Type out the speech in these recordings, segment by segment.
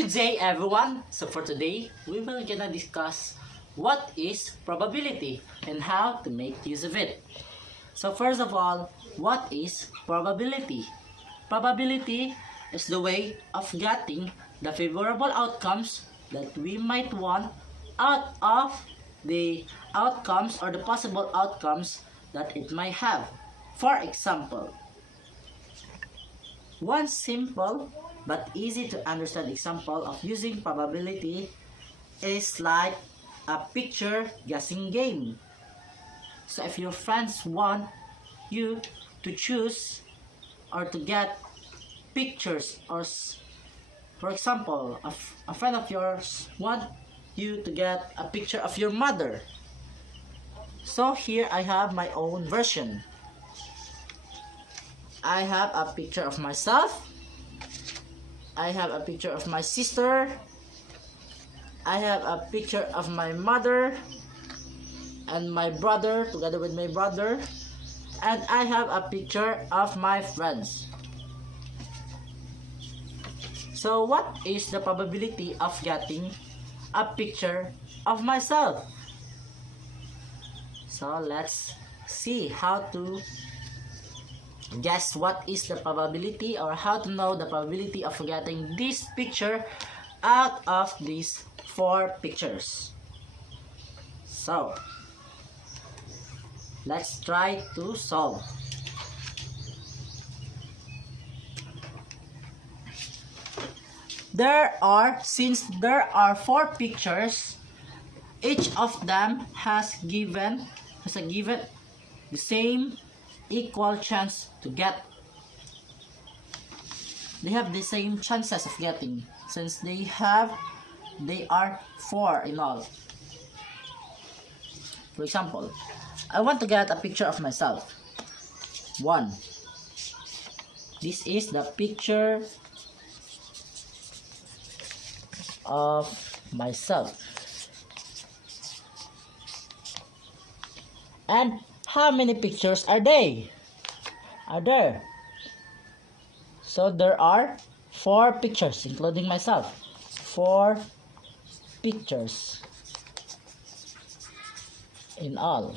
Good day everyone. So for today, we will gonna discuss what is probability and how to make use of it. So first of all, what is probability? Probability is the way of getting the favorable outcomes that we might want out of the outcomes or the possible outcomes that it might have. For example, one simple but easy to understand example of using probability is like a picture guessing game. So if your friends want you to choose or to get pictures, or for example, a friend of yours want you to get a picture of your mother. So here I have my own version. I have a picture of myself. I have a picture of my sister. I have a picture of my mother and my brother, together with my brother. And I have a picture of my friends. So what is the probability of getting a picture of myself? So let's see how to guess what is the probability, or how to know the probability of getting this picture out of these four pictures. So let's try to solve. Since there are four pictures, each of them has a given the same equal chance to get. They have the same chances of getting, since they are four in all. For example, I want to get a picture of myself. 1. This is the picture of myself. And how many pictures are there? So there are 4 pictures, including myself. 4 pictures in all.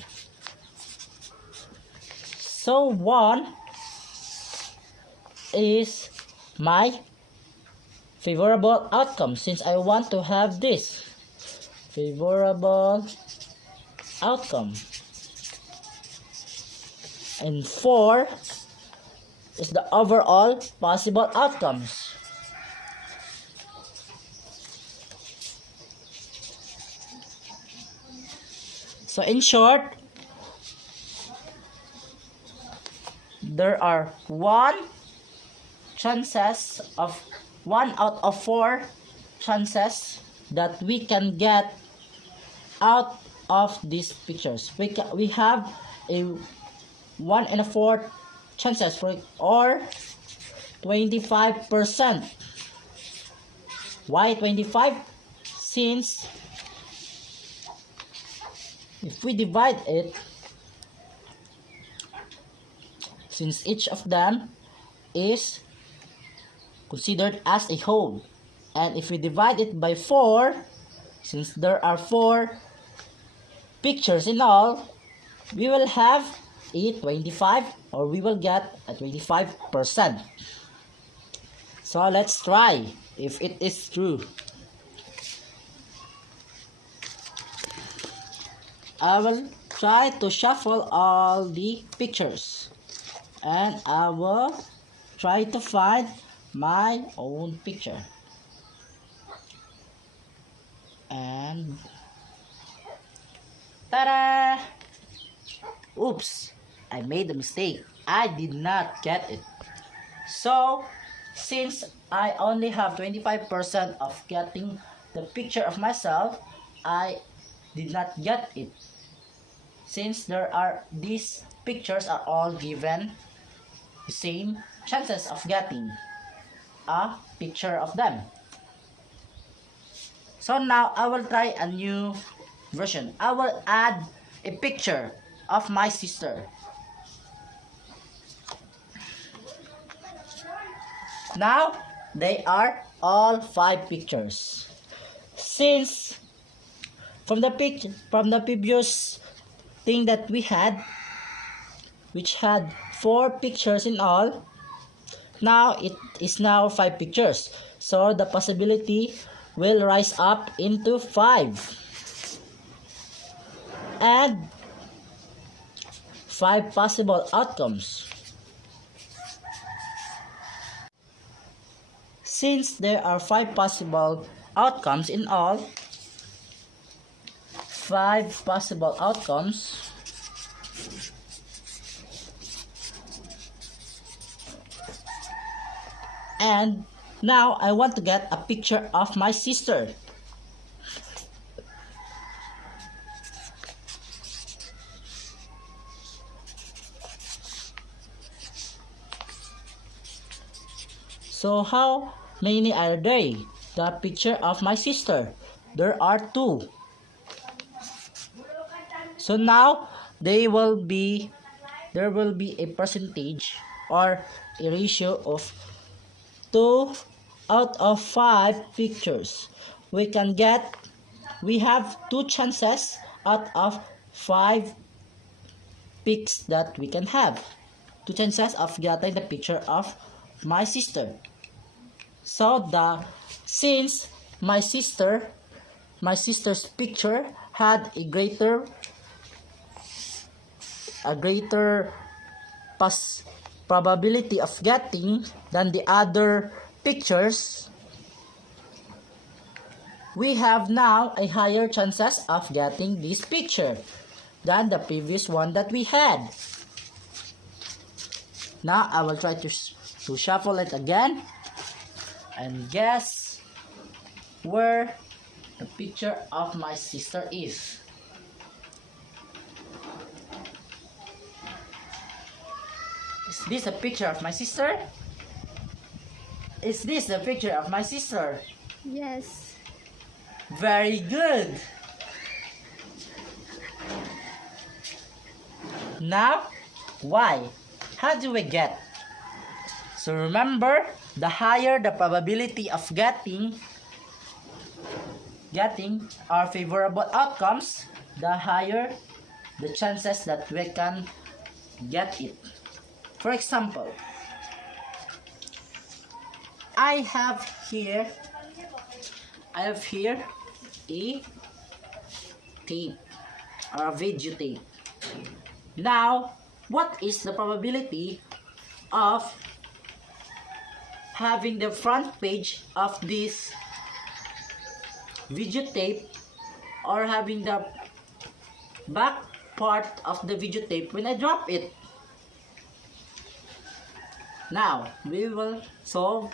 So 1 is my favorable outcome, since I want to have this favorable outcome. And 4 is the overall possible outcomes. So in short, there are 1 out of 4 chances that we can get out of these pictures. We have a 1 in a 4 chances or 25%. Why 25? Since if we divide it, since each of them is considered as a whole, and if we divide it by 4, since there are 4 pictures in all, we will have a 25, or we will get a 25%. So let's try if it is true. I will try to shuffle all the pictures, and I will try to find my own picture. And ta-da! Oops! I made a mistake. I did not get it. So, since I only have 25% of getting the picture of myself, I did not get it. Since these pictures are all given the same chances of getting a picture of them. So now I will try a new version. I will add a picture of my sister. Now they are all 5 pictures. Since from the previous thing that we had, which had 4 pictures in all, now it is now 5 pictures. So the possibility will rise up into 5. And 5 possible outcomes. Since there are 5 possible outcomes in all, 5 possible outcomes, and now I want to get a picture of my sister. So how many are they? The picture of my sister. There are 2. So now there will be a percentage or a ratio of 2 out of 5 pictures. We have 2 chances out of 5 pics that we can have. 2 chances of getting the picture of my sister. So since my sister's picture had a greater probability of getting than the other pictures, we have now a higher chances of getting this picture than the previous one that we had. Now I will try to shuffle it again and guess where the picture of my sister is. Is this a picture of my sister? Is this the picture of my sister? Yes. Very good. Now, why? How do we get? So remember, the higher the probability of getting our favorable outcomes, the higher the chances that we can get it. For example, I have here a tape or a videotape. Now, what is the probability of having the front page of this videotape or having the back part of the videotape when I drop it? Now, we will solve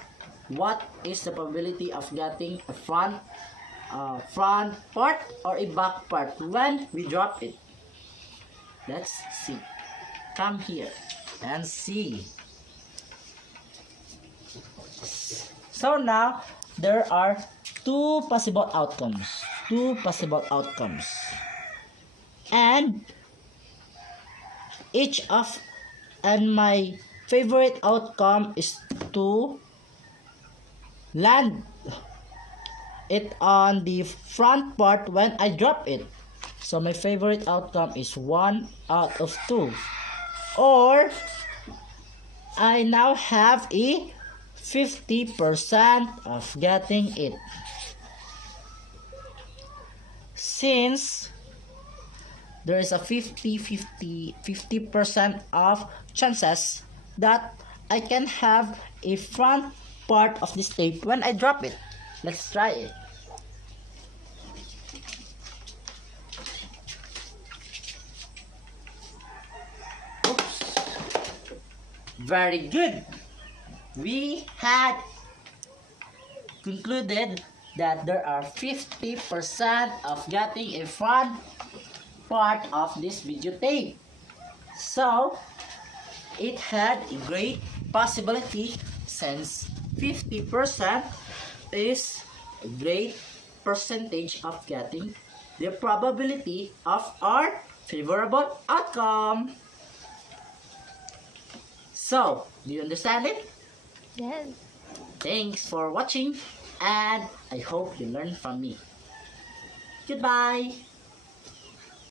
what is the probability of getting a front part or a back part when we drop it. Let's see. Come here and see. So now, there are 2 possible outcomes. And my favorite outcome is to land it on the front part when I drop it. So my favorite outcome is 1 out of 2. Or I now have a 50% of getting it. Since there is a 50% of chances that I can have a front part of this tape when I drop it. Let's try it. Oops. Very good. We had concluded that there are 50% of getting a front part of this videotape. So, it had a great possibility since 50% is a great percentage of getting the probability of our favorable outcome. So, do you understand it? Yes. Thanks for watching, and I hope you learned from me. Goodbye!